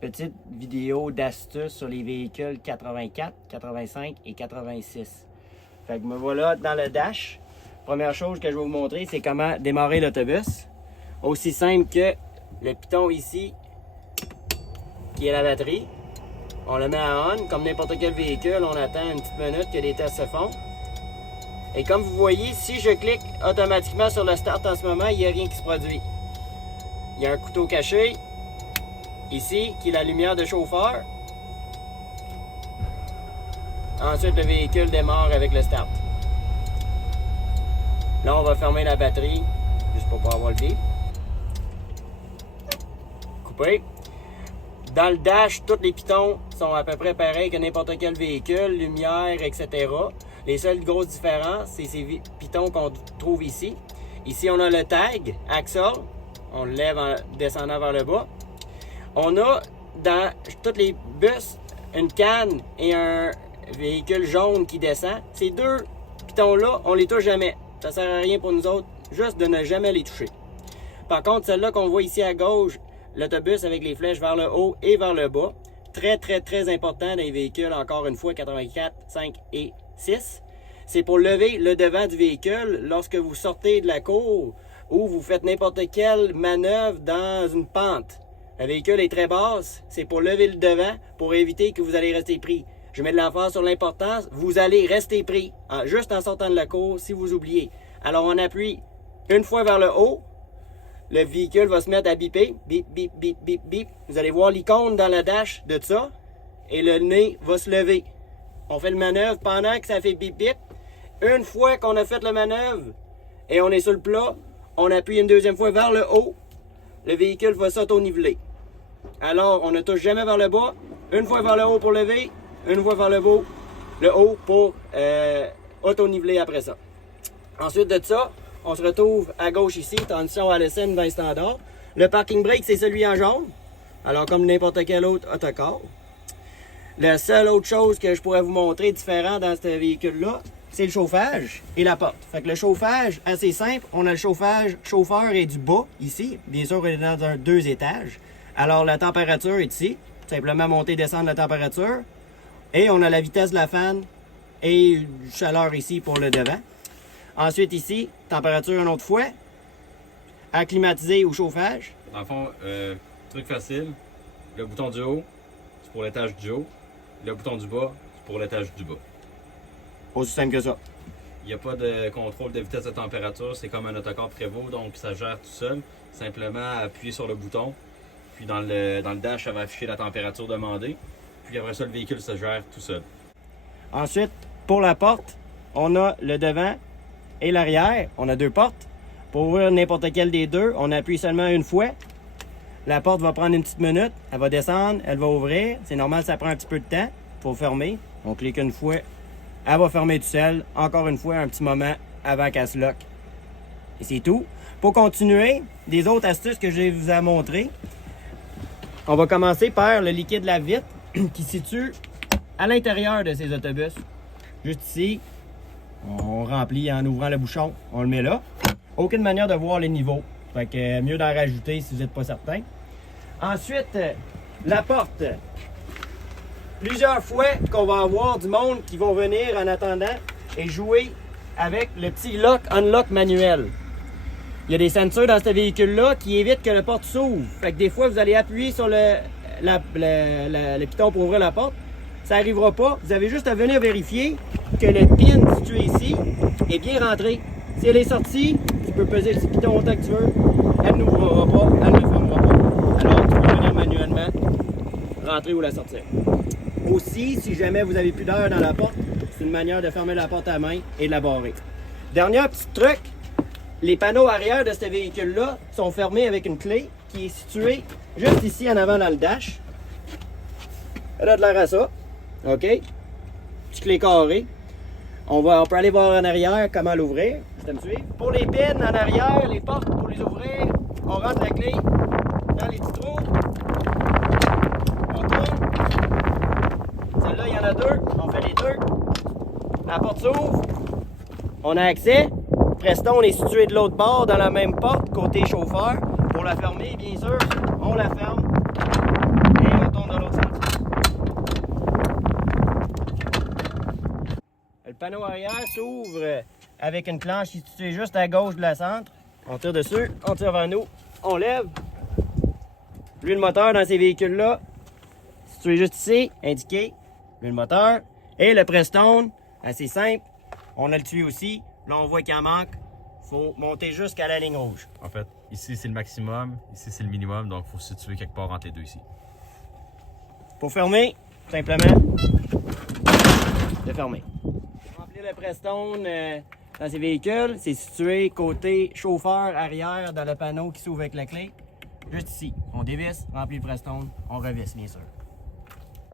petite vidéo d'astuces sur les véhicules 84, 85 et 86. Fait que me voilà dans le dash. Première chose que je vais vous montrer, c'est comment démarrer l'autobus. Aussi simple que le piton ici, qui est la batterie. On le met à on, comme n'importe quel véhicule, on attend une petite minute que les tests se font. Et comme vous voyez, si je clique automatiquement sur le start en ce moment, il n'y a rien qui se produit. Il y a un couteau caché, ici, qui est la lumière de chauffeur. Ensuite, le véhicule démarre avec le start. Là, on va fermer la batterie, juste pour pas avoir le bip. Coupé. Dans le dash, tous les pitons sont à peu près pareils que n'importe quel véhicule, lumière, etc. Les seules grosses différences, c'est ces pitons qu'on trouve ici. Ici, on a le tag, Axle. On le lève en descendant vers le bas. On a dans tous les bus une canne et un véhicule jaune qui descend. Ces deux pitons-là, on les touche jamais. Ça sert à rien pour nous autres, juste de ne jamais les toucher. Par contre, celle-là qu'on voit ici à gauche, l'autobus avec les flèches vers le haut et vers le bas, très important dans les véhicules, encore une fois, 84, 5 et 6. C'est pour lever le devant du véhicule lorsque vous sortez de la cour ou vous faites n'importe quelle manœuvre dans une pente. Le véhicule est très basse, c'est pour lever le devant, pour éviter que vous allez rester pris. Je mets de l'emphase sur l'importance, vous allez rester pris, juste en sortant de la cour si vous oubliez. Alors on appuie une fois vers le haut, le véhicule va se mettre à biper, bip, bip, bip, bip, bip. Vous allez voir l'icône dans le dash de ça, et le nez va se lever. On fait le manœuvre pendant que ça fait bip, bip. Une fois qu'on a fait la manœuvre, et on est sur le plat, on appuie une deuxième fois vers le haut, le véhicule va s'auto-niveler. Alors, on ne touche jamais vers le bas, une fois vers le haut pour lever, une fois vers le haut pour auto-niveler après ça. Ensuite de ça, on se retrouve à gauche ici, transition à l'essai dans les standards. Le parking brake, c'est celui en jaune. Alors, comme n'importe quel autre autocar. La seule autre chose que je pourrais vous montrer différent dans ce véhicule-là, c'est le chauffage et la porte. Fait que le chauffage, assez simple. On a le chauffage chauffeur et du bas, ici. Bien sûr, on est dans un 2 étages. Alors, la température est ici. Simplement monter et descendre la température. Et on a la vitesse de la fan et chaleur ici pour le devant. Ensuite, ici, température une autre fois. Acclimatisé au chauffage. Dans le fond, truc facile, le bouton du haut, c'est pour l'étage du haut. Le bouton du bas, c'est pour l'étage du bas. Aussi simple que ça. Il n'y a pas de contrôle de vitesse de température, c'est comme un autocar Prévost, donc ça gère tout seul. Simplement appuyer sur le bouton, puis dans le dash, ça va afficher la température demandée. Puis après ça, le véhicule se gère tout seul. Ensuite, pour la porte, on a le devant et l'arrière. On a deux portes. Pour ouvrir n'importe quelle des deux, on appuie seulement une fois. La porte va prendre une petite minute. Elle va descendre, elle va ouvrir. C'est normal, ça prend un petit peu de temps. Il faut fermer. On clique une fois. Elle va fermer tout seul. Encore une fois, un petit moment avant qu'elle se lock. Et c'est tout. Pour continuer, des autres astuces que je vous ai montrées. On va commencer par le liquide lave-vitre qui se situe à l'intérieur de ces autobus. Juste ici, on remplit en ouvrant le bouchon, on le met là. Aucune manière de voir les niveaux. Fait que mieux d'en rajouter si vous n'êtes pas certain. Ensuite, la porte. Plusieurs fois qu'on va avoir du monde qui vont venir en attendant et jouer avec le petit lock-unlock manuel. Il y a des ceintures dans ce véhicule-là qui évitent que la porte s'ouvre. Fait que des fois, vous allez appuyer sur le piton pour ouvrir la porte. Ça n'arrivera pas. Vous avez juste à venir vérifier que le pin situé ici est bien rentré. Si elle est sortie, tu peux peser le piton autant que tu veux. Elle n'ouvrira pas, elle ne fermera pas. Alors, tu peux venir manuellement rentrer ou la sortir. Aussi, si jamais vous avez plus d'air dans la porte, c'est une manière de fermer la porte à main et de la barrer. Dernier petit truc, les panneaux arrière de ce véhicule-là sont fermés avec une clé qui est située juste ici en avant dans le dash. Elle a de l'air à ça. OK? Petite clé carrée. On peut aller voir en arrière comment l'ouvrir. Ça me suit. Pour les pins en arrière, les portes pour les ouvrir, on rentre la clé dans les petits trous. On tourne. Celle-là, il y en a deux. On fait les deux. La porte s'ouvre. On a accès. Presto, on est situé de l'autre bord dans la même porte, côté chauffeur. Pour la fermer, bien sûr, on la ferme. Et on panneau arrière s'ouvre avec une planche située juste à gauche de la centre. On tire dessus, on tire vers nous, on lève. L'huile moteur dans ces véhicules-là, situé juste ici, indiqué, l'huile moteur. Et le Prestone, assez simple, on a le tuyau aussi. Là, on voit qu'il en manque. Il faut monter jusqu'à la ligne rouge. En fait, ici c'est le maximum, ici c'est le minimum, donc il faut se situer quelque part entre les deux ici. Pour fermer, simplement, de fermer. Pour remplir le Prestone dans ces véhicules, c'est situé côté chauffeur arrière dans le panneau qui s'ouvre avec la clé. Juste ici. On dévisse, remplit le Prestone, on revisse bien sûr.